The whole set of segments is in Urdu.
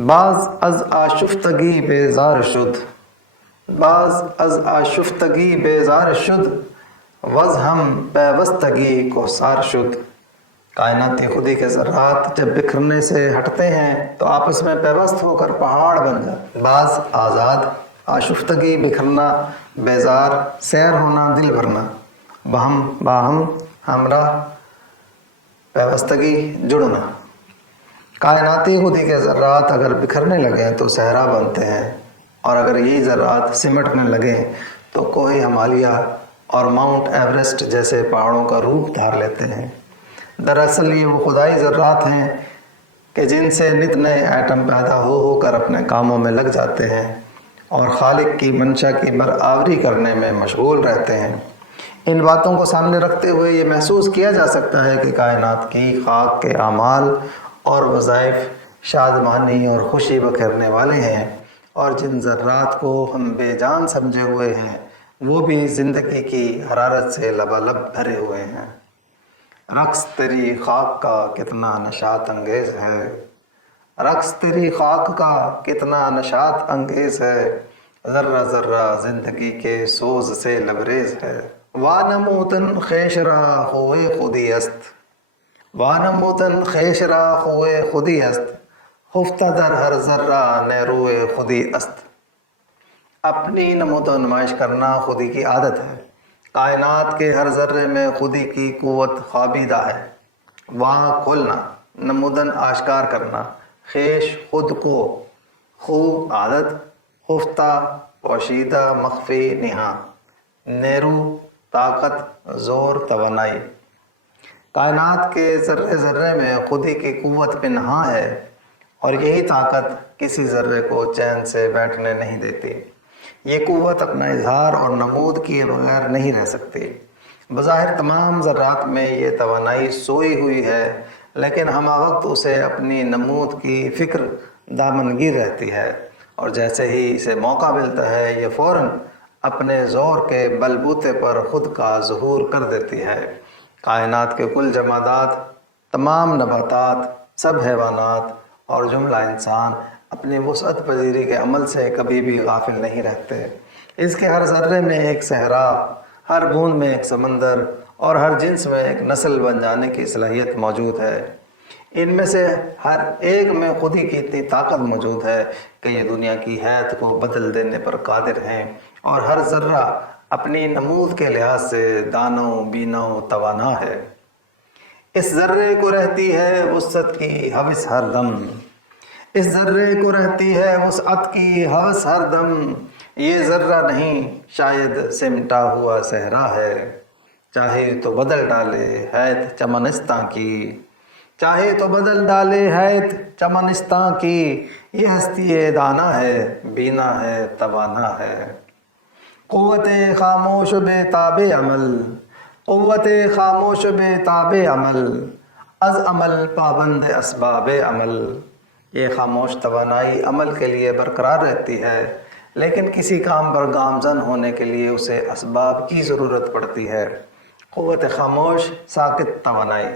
باز از آشفتگی بیزار شد، باز از آشفتگی بیزار شد، وز ہم پیوستگی کو سار شد۔ کائناتی خودی کے ذرات جب بکھرنے سے ہٹتے ہیں تو آپس میں پیوست ہو کر پہاڑ بن جاتے۔ بعض آزاد، آشفتگی بکھرنا، بیزار سیر ہونا، دل بھرنا، باہم ہمراہ، پیوستگی جڑنا۔ کائناتی خودی کے ذرات اگر بکھرنے لگیں تو صحرا بنتے ہیں، اور اگر یہی ذرات سمٹنے لگیں تو کوہ ہمالیہ اور ماؤنٹ ایوریسٹ جیسے پہاڑوں کا روپ دھار لیتے ہیں۔ دراصل یہ وہ خدائی ذرات ہیں کہ جن سے نت نئے ایٹم پیدا ہو کر اپنے کاموں میں لگ جاتے ہیں اور خالق کی منشا کی برآوری کرنے میں مشغول رہتے ہیں۔ ان باتوں کو سامنے رکھتے ہوئے یہ محسوس کیا جا سکتا ہے کہ کائنات کی خاک کے اعمال اور وظائف شادمانی اور خوشی بکھیرنے والے ہیں، اور جن ذرات کو ہم بے جان سمجھے ہوئے ہیں وہ بھی زندگی کی حرارت سے لبالب بھرے ہوئے ہیں۔ رقص تیری خاک کا کتنا نشاط انگیز ہے، رقص تیری خاک کا کتنا نشاط انگیز ہے، ذرہ ذرہ زندگی کے سوز سے لبریز ہے۔ وانموتن خیش را ہوئے خودی است، وانموتن خیش را ہوئے خودی است، خفتہ در ہر ذرہ نیروئے خودی است۔ اپنی نمود و نمائش کرنا خودی کی عادت ہے۔ کائنات کے ہر ذرے میں خودی کی قوت خوابیدہ ہے۔ وہاں کھولنا، نمودن آشکار کرنا، خیش خود کو، خوب عادت، خفتہ پوشیدہ مخفی نہاں، نیرو طاقت زور توانائی۔ کائنات کے ذرے ذرے میں خودی کی قوت پنہاں ہے، اور یہی طاقت کسی ذرے کو چین سے بیٹھنے نہیں دیتی۔ یہ قوت اپنا اظہار اور نمود کیے بغیر نہیں رہ سکتی۔ بظاہر تمام ذرات میں یہ توانائی سوئی ہوئی ہے، لیکن ہمہ وقت اسے اپنی نمود کی فکر دامنگیر رہتی ہے، اور جیسے ہی اسے موقع ملتا ہے یہ فوراً اپنے زور کے بل بوتے پر خود کا ظہور کر دیتی ہے۔ کائنات کے کل جمادات، تمام نباتات، سب حیوانات اور جملہ انسان اپنی وسعت پذیری کے عمل سے کبھی بھی غافل نہیں رہتے۔ اس کے ہر ذرے میں ایک صحرا، ہر بوند میں ایک سمندر، اور ہر جنس میں ایک نسل بن جانے کی صلاحیت موجود ہے۔ ان میں سے ہر ایک میں خودی کی اتنی طاقت موجود ہے کہ یہ دنیا کی حیت کو بدل دینے پر قادر ہیں، اور ہر ذرہ اپنی نمود کے لحاظ سے دانو بینو توانا ہے۔ اس ذرے کو رہتی ہے وسعت کی ہوس ہر دم، اس ذرے کو رہتی ہے وسعت کی ہوس ہر دم، یہ ذرہ نہیں شاید سمٹا ہوا صحرا ہے، چاہے تو بدل ڈالے حیت چمنستاں کی، چاہے تو بدل ڈالے حیت چمنستاں کی، یہ ہستی دانا ہے، بینا ہے، توانا ہے۔ قوت خاموش بے تاب عمل، قوت خاموش بے تاب عمل، از عمل پابند اسباب عمل۔ یہ خاموش توانائی عمل کے لیے برقرار رہتی ہے، لیکن کسی کام پر گامزن ہونے کے لیے اسے اسباب کی ضرورت پڑتی ہے۔ قوت خاموش ساکت توانائی،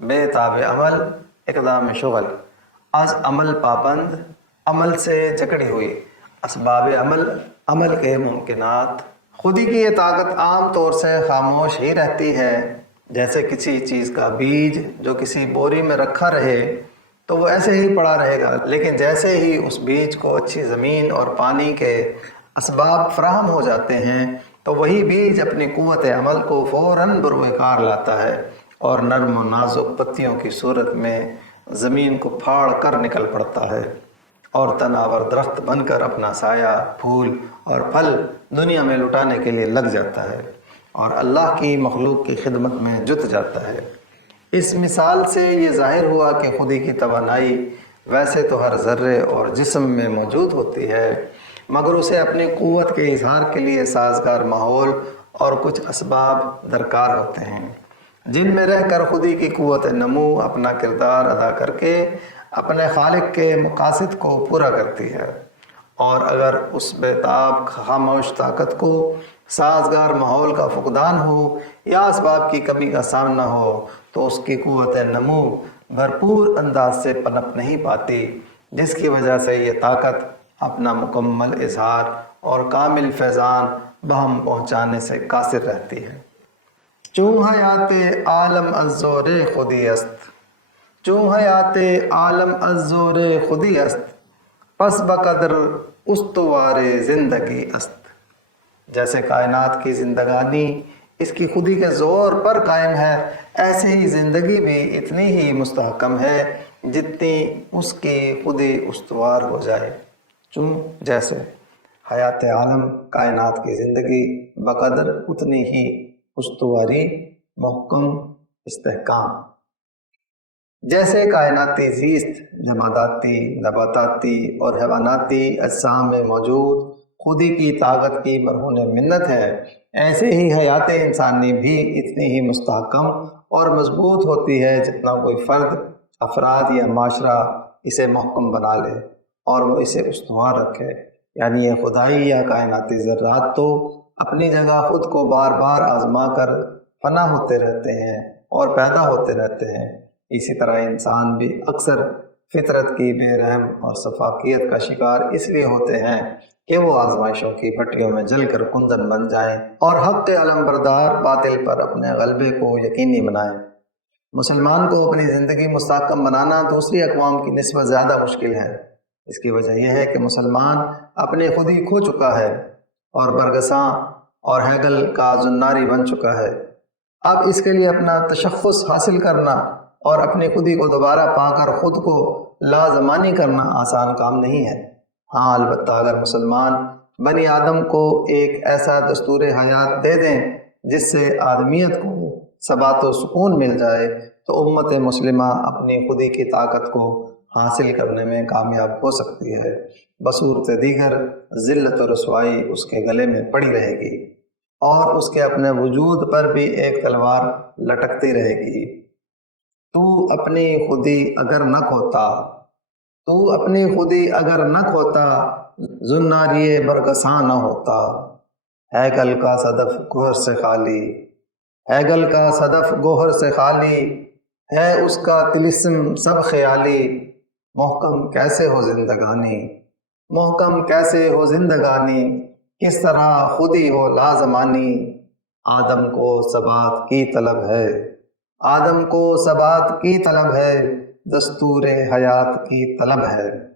بے تاب عمل اقدام شغل، از عمل پابند عمل سے جکڑی ہوئی، اسباب عمل عمل کے ممکنات۔ خودی کی یہ طاقت عام طور سے خاموش ہی رہتی ہے، جیسے کسی چیز کا بیج جو کسی بوری میں رکھا رہے تو وہ ایسے ہی پڑا رہے گا، لیکن جیسے ہی اس بیج کو اچھی زمین اور پانی کے اسباب فراہم ہو جاتے ہیں تو وہی بیج اپنی قوت عمل کو فوراً بروئے کار لاتا ہے، اور نرم و نازک پتیوں کی صورت میں زمین کو پھاڑ کر نکل پڑتا ہے، اور تناور درخت بن کر اپنا سایہ، پھول اور پھل دنیا میں لٹانے کے لیے لگ جاتا ہے، اور اللہ کی مخلوق کی خدمت میں جت جاتا ہے۔ اس مثال سے یہ ظاہر ہوا کہ خودی کی توانائی ویسے تو ہر ذرے اور جسم میں موجود ہوتی ہے، مگر اسے اپنی قوت کے اظہار کے لیے سازگار ماحول اور کچھ اسباب درکار ہوتے ہیں، جن میں رہ کر خودی کی قوت نمو اپنا کردار ادا کر کے اپنے خالق کے مقاصد کو پورا کرتی ہے۔ اور اگر اس بے تاب خاموش طاقت کو سازگار ماحول کا فقدان ہو یا اسباب کی کمی کا سامنا ہو تو اس کی قوت نمو بھرپور انداز سے پنپ نہیں پاتی، جس کی وجہ سے یہ طاقت اپنا مکمل اظہار اور کامل فیضان بہم پہنچانے سے قاصر رہتی ہے۔ چوں حیات عالم از زور خودی است، چوں حیات عالم از زور خودی است، پس بقدر استوار زندگی است۔ جیسے کائنات کی زندگانی اس کی خودی کے زور پر قائم ہے، ایسے ہی زندگی بھی اتنی ہی مستحکم ہے جتنی اس کی خودی استوار ہو جائے۔ چوں جیسے حیات عالم کائنات کی زندگی بقدر اتنی ہی استواری، محکم، استحکام۔ جیسے کائناتی زیست جماداتی، نباتاتی اور حیواناتی اجسام میں موجود خودی کی طاقت کی مرہون منت ہے، ایسے ہی حیات انسانی بھی اتنی ہی مستحکم اور مضبوط ہوتی ہے جتنا کوئی فرد، افراد یا معاشرہ اسے محکم بنا لے اور وہ اسے استوار رکھے۔ یعنی یہ خدائی یا کائناتی ذرات تو اپنی جگہ خود کو بار بار آزما کر فنا ہوتے رہتے ہیں اور پیدا ہوتے رہتے ہیں، اسی طرح انسان بھی اکثر فطرت کی بے رحم اور سفاکیت کا شکار اس لیے ہوتے ہیں کہ وہ آزمائشوں کی بھٹیوں میں جل کر کندن بن جائیں اور حق علمبردار باطل پر اپنے غلبے کو یقینی بنائیں۔ مسلمان کو اپنی زندگی مستحکم بنانا دوسری اقوام کی نسبت زیادہ مشکل ہے۔ اس کی وجہ یہ ہے کہ مسلمان اپنی خودی کھو چکا ہے اور برگساں اور ہیگل کا زناری بن چکا ہے۔ اب اس کے لیے اپنا تشخص حاصل کرنا اور اپنی خودی کو دوبارہ پا کر خود کو لازمانی کرنا آسان کام نہیں ہے۔ ہاں البتہ اگر مسلمان بنی آدم کو ایک ایسا دستور حیات دے دیں جس سے آدمیت کو ثبات و سکون مل جائے تو امت مسلمہ اپنی خودی کی طاقت کو حاصل کرنے میں کامیاب ہو سکتی ہے، بصورت دیگر ذلت و رسوائی اس کے گلے میں پڑی رہے گی اور اس کے اپنے وجود پر بھی ایک تلوار لٹکتی رہے گی۔ تو اپنی خودی اگر نہ کھوتا، تو اپنی خودی اگر نہ کھوتا، زناری برگساں نہ ہوتا۔ ہیگل کا صدف گوہر سے خالی، ہیگل کا صدف گوہر سے خالی ہے، اس کا طلسم سب خیالی۔ محکم کیسے ہو زندگانی، محکم کیسے ہو زندگانی، کس طرح خودی ہو لازمانی۔ آدم کو ثبات کی طلب ہے، آدم کو ثبات کی طلب ہے، دستور حیات کی طلب ہے۔